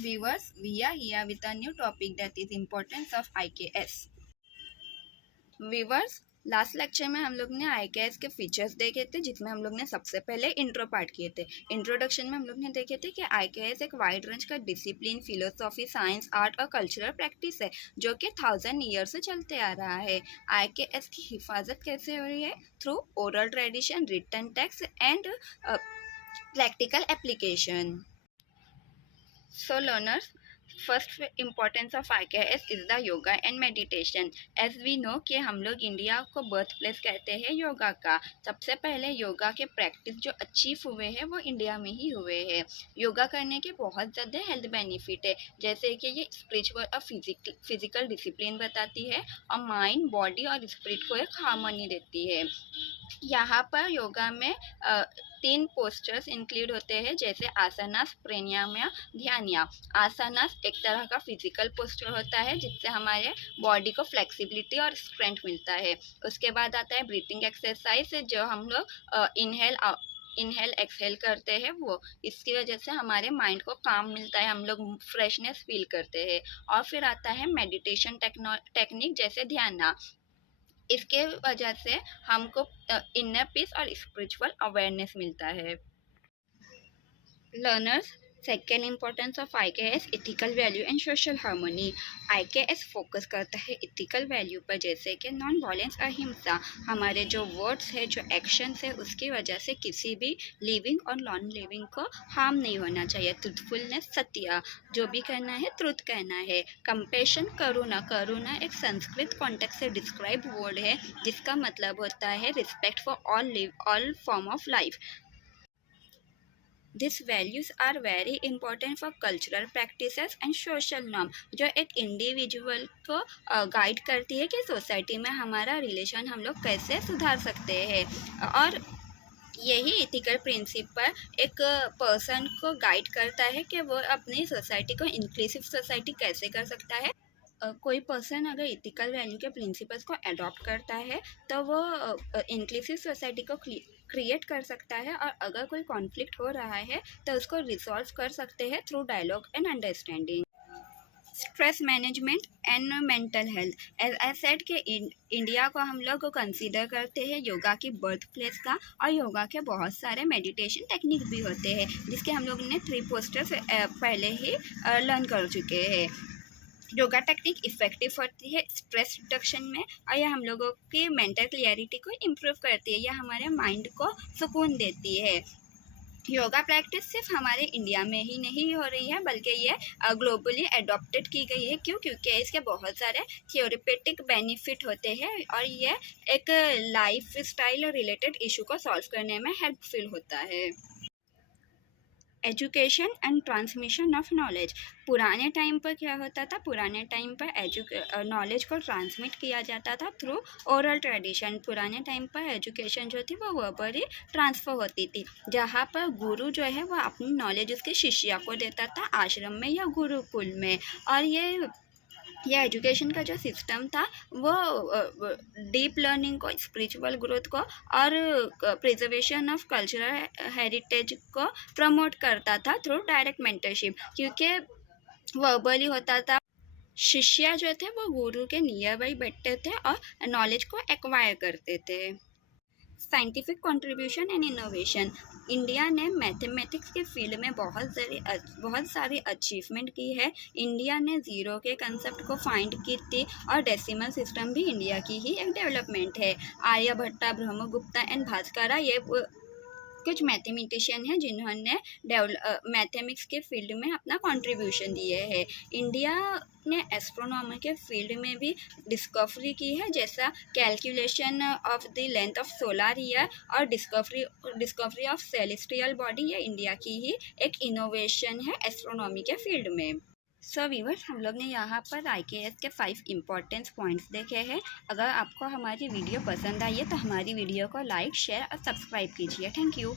Viewers, we are here with a new topic, that is importance of IKS. Viewers, last lecture में हम लोग ने IKS के features देखे थे, जिसमें हम लोग ने सबसे पहले इंट्रो पार्ट किए थे। इंट्रोडक्शन में हम लोग ने देखे थे कि IKS एक वाइड रेंज का डिसिप्लिन, फिलोसॉफी, साइंस, आर्ट और कल्चरल प्रैक्टिस है, जो कि 1000 ईयर से चलते आ रहा है। IKS की हिफाजत कैसे हो रही है? Through oral tradition, written text and practical application. So learners, first importance of IKS is the yoga and meditation. As we know कि हम लोग इंडिया को बर्थ प्लेस कहते हैं योगा का। सबसे पहले योगा के प्रैक्टिस जो अचीव हुए हैं वो इंडिया में ही हुए हैं। योगा करने के बहुत ज़्यादा हेल्थ बेनिफिट है, जैसे कि ये स्पिरिचुअल और फिजिकल डिसिप्लिन बताती है और माइंड, बॉडी और स्पिरिट को एक हार्मनी देती है। यहाँ पर योगा में 3 पोस्चर्स इंक्लूड होते हैं, जैसे आसनास, प्राणायाम, ध्यान। आसनास एक तरह का फिजिकल पोस्चर होता है जिससे हमारे बॉडी को फ्लेक्सिबिलिटी और स्ट्रेंथ मिलता है। उसके बाद आता है ब्रीथिंग एक्सरसाइज, जो हम लोग इनहेल एक्सहेल करते हैं, वो इसकी वजह से हमारे माइंड को काम मिलता है, हम लोग फ्रेशनेस फील करते हैं। और फिर आता है मेडिटेशन टेक्निक, जैसे ध्यान। इसके वजह से हमको इनर पीस और स्पिरिचुअल अवेयरनेस मिलता है। Learners, second importance of IKS ethical value and social harmony. IKS focus करता है इथिकल वैल्यू पर, जैसे कि नॉन वायलेंस, अहिंसा। हमारे जो वर्ड्स है, जो एक्शंस है, उसकी वजह से किसी भी लिविंग और नॉन लिविंग को हार्म नहीं होना चाहिए। ट्रूथफुलनेस, सत्य, जो भी कहना है ट्रूथ कहना है। कंपैशन, करुणा। करुणा एक संस्कृत कॉन्टेक्स्ट से डिस्क्राइब वर्ड है, जिसका मतलब होता है respect for all form of life. These values are very important for cultural practices and social norm, जो एक इंडिविजुअल को गाइड करती है कि सोसाइटी में हमारा रिलेशन हम लोग कैसे सुधार सकते हैं। और यही इथिकल प्रिंसिपल एक पर्सन को गाइड करता है कि वो अपनी सोसाइटी को इंक्लूसिव सोसाइटी कैसे कर सकता है। कोई पर्सन अगर इथिकल वैल्यू के प्रिंसिपल्स को अडॉप्ट करता है तो वो इंक्लूसिव सोसाइटी को क्रिएट कर सकता है, और अगर कोई कॉन्फ्लिक्ट हो रहा है तो उसको रिजॉल्व कर सकते हैं through dialogue and understanding. Stress management and mental health. As I said कि इंडिया को हम लोग कंसीडर करते हैं योगा की बर्थ प्लेस का, और योगा के बहुत सारे मेडिटेशन टेक्निक भी होते हैं, जिसके हम लोग ने 3 पोस्टर्स पहले ही लर्न कर चुके हैं। योगा टेक्निक इफ़ेक्टिव होती है स्ट्रेस रिडक्शन में, और यह हम लोगों की मेंटल क्लियरिटी को इम्प्रूव करती है, यह हमारे माइंड को सुकून देती है। योगा प्रैक्टिस सिर्फ हमारे इंडिया में ही नहीं हो रही है, बल्कि ये ग्लोबली अडॉप्टेड की गई है। क्योंकि इसके बहुत सारे थ्योरेटिक बेनिफिट होते हैं, और ये एक लाइफ स्टाइल रिलेटेड इशू को सॉल्व करने में हेल्पफुल होता है। Education and transmission of knowledge. पुराने टाइम पर क्या होता था? पुराने टाइम पर नॉलेज को ट्रांसमिट किया जाता था थ्रू ओरल ट्रेडिशन। पुराने टाइम पर एजुकेशन जो थी वो वर्बली ट्रांसफ़र होती थी, जहाँ पर गुरु जो है वो अपनी नॉलेज उसके शिष्या को देता था आश्रम में या गुरुकुल में। और ये एजुकेशन का जो सिस्टम था वो डीप लर्निंग को, स्पिरिचुअल ग्रोथ को और प्रिजर्वेशन ऑफ कल्चरल हेरिटेज को प्रमोट करता था थ्रू डायरेक्ट मेंटरशिप। क्योंकि वर्बली होता था, शिष्य जो थे वो गुरु के नियर बाई बैठते थे और नॉलेज को एक्वायर करते थे। Scientific contribution and innovation. India ने मैथमेटिक्स के फील्ड में बहुत सारी अचीवमेंट की है। इंडिया ने ज़ीरो के कंसेप्ट को फाइंड की थी, और डेसिमल सिस्टम भी इंडिया की ही एक डेवलपमेंट है। आर्यभट्टा, ब्रह्मगुप्ता एंड भास्करा ये कुछ मैथमेटिशियन हैं जिन्होंने मैथमेटिक्स के फील्ड में अपना कंट्रीब्यूशन दिए है। इंडिया ने एस्ट्रोनॉमी के फील्ड में भी डिस्कवरी की है, जैसा calculation of the length of solar year और डिस्कवरी ऑफ सेलेस्टियल बॉडी। ये इंडिया की ही एक इनोवेशन है एस्ट्रोनॉमी के फील्ड में। सो व्यूअर्स, हम लोग ने यहाँ पर IKS के 5 इम्पोर्टेंट पॉइंट्स देखे हैं। अगर आपको हमारी वीडियो पसंद आई है तो हमारी वीडियो को लाइक, शेयर और सब्सक्राइब कीजिए। Thank you.